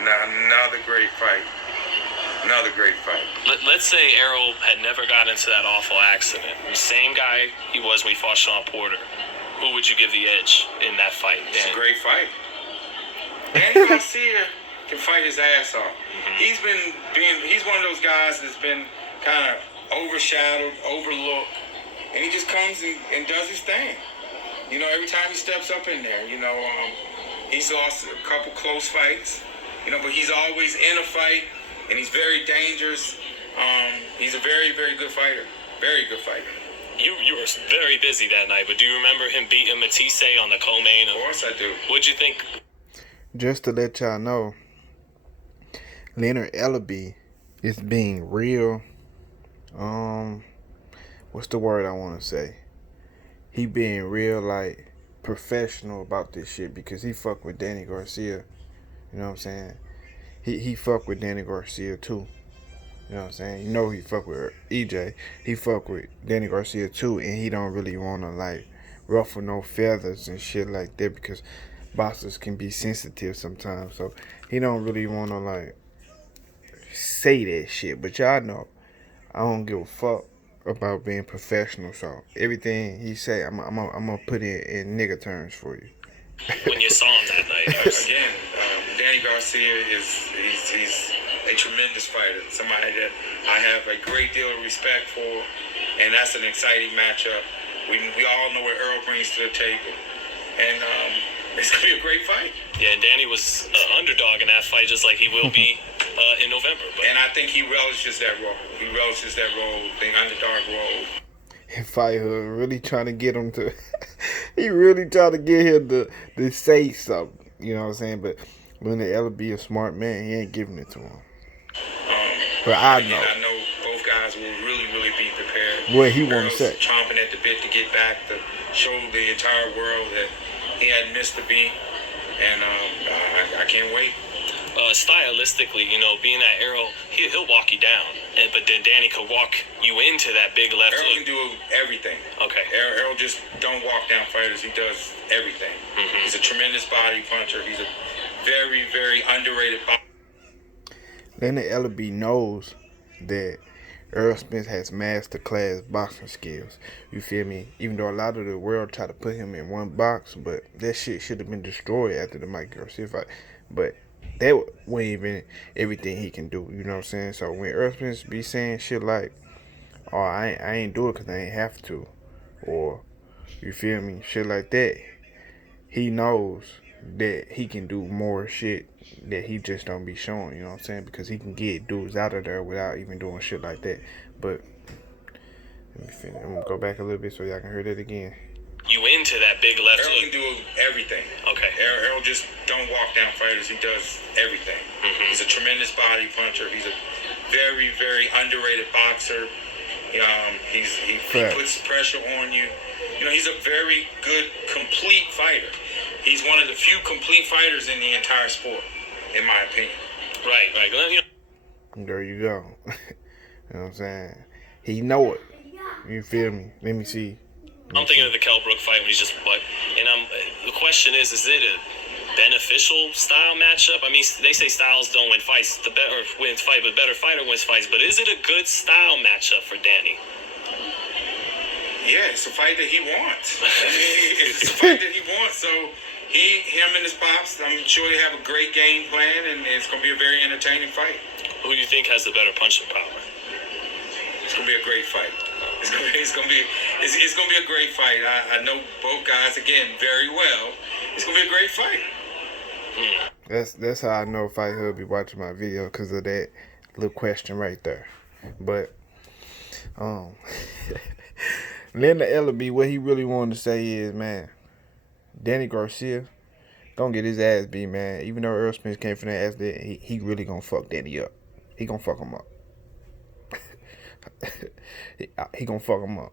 Another great fight. Another great fight. Let's say Errol had never got into that awful accident. The same guy he was when he fought Sean Porter. Who would you give the edge in that fight? It's a great fight. Danny Garcia can fight his ass off. Mm-hmm. He's one of those guys that's been kind of overshadowed, overlooked, and he just comes and does his thing. Every time he steps up in there, he's lost a couple close fights, but he's always in a fight, and he's very dangerous. He's a very, very good fighter. Very good fighter. You were very busy that night, but do you remember him beating Matisse on the co-main? Of course I do. What'd you think? Just to let y'all know, Leonard Ellerbe is being real. What's the word I want to say? He being real, like, professional about this shit because he fuck with Danny Garcia. You know what I'm saying? He fuck with Danny Garcia too. You know what I'm saying? He fuck with EJ. He fuck with Danny Garcia too, and he don't really want to, like, ruffle no feathers and shit like that because boxers can be sensitive sometimes. So he don't really want to, like, say that shit. But y'all know, I don't give a fuck about being professional. So everything he say, I'm gonna put it in nigga terms for you. When you saw him that night, again, Danny Garcia he's a tremendous fighter. Somebody that I have a great deal of respect for, and that's an exciting matchup. We all know what Errol brings to the table, and it's gonna be a great fight. Yeah, and Danny was an underdog in that fight, just like he will be in November. And I think he relishes that role. He relishes that role, the underdog role. And Fight Hood really trying to get him to, he really trying to get him to say something. You know what I'm saying? But Leonard Ellerbe, a smart man, he ain't giving it to him. But I know. I know both guys will really, really be prepared. What he want to say. Chomping at the bit to get back to show the entire world that he hadn't missed a beat. And I can't wait. Stylistically, being that Errol, he'll walk you down. But then Danny could walk you into that big left Errol hook. can do everything. Okay. Errol just don't walk down fighters. He does everything. Mm-hmm. He's a tremendous body puncher. He's a very, very underrated boxer. Leonard Ellerbe knows that Errol Spence has master-class boxing skills. You feel me? Even though a lot of the world try to put him in one box, but that shit should have been destroyed after the Mike Garcia fight. But that wasn't even everything he can do. You know what I'm saying? So when Errol Spence be saying shit like, oh, I ain't do it because I ain't have to, or, you feel me? Shit like that, he knows that he can do more shit that he just don't be showing, you know what I'm saying? Because he can get dudes out of there without even doing shit like that. But let me finish. I'm gonna go back a little bit so y'all can hear that again. You into that big left Errol hook. can do everything. Okay. Errol just don't walk down fighters. He does everything. Mm-hmm. He's a tremendous body puncher. He's a very, very underrated boxer. He puts pressure on you. He's a very good, complete fighter. He's one of the few complete fighters in the entire sport, in my opinion. Right. There you go. You know what I'm saying? He know it. You feel me? Let me see. I'm thinking of the Kell Brook fight when he's just like, and the question is it a beneficial style matchup? I mean, they say styles don't win fights. The better wins fight, but better fighter wins fights. But is it a good style matchup for Danny? Yeah, it's a fight that he wants. It's a fight that he wants. So him and his pops, I'm sure they have a great game plan, and it's going to be a very entertaining fight. Who do you think has the better punching power? It's going to be a great fight. It's going to be a great fight. I know both guys, again, very well. It's going to be a great fight. That's how I know Fight Hood be watching my video, because of that little question right there. But Leonard Ellerbe, what he really wanted to say is, man, Danny Garcia gonna get his ass beat, man. Even though Errol Spence came from that ass, he really gonna fuck Danny up. He gonna fuck him up. he gonna fuck him up.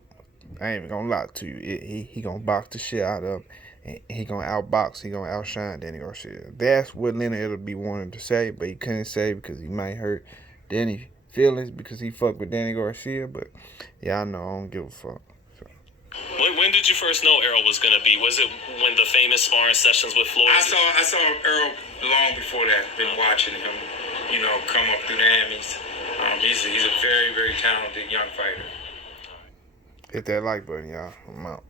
I ain't even gonna lie to you. He gonna box the shit out of him. And he gonna outbox. He gonna outshine Danny Garcia. That's what Leonard Ellerbe wanted to say, but he couldn't say because he might hurt Danny feelings because he fucked with Danny Garcia. But yeah, I know. I don't give a fuck. So. When did did you first know Errol was going to be? Was it when the famous sparring sessions with Floyd? I saw Errol long before that. Been watching him, come up through the Emmys. He's a very, very talented young fighter. Hit that like button, y'all. I'm out.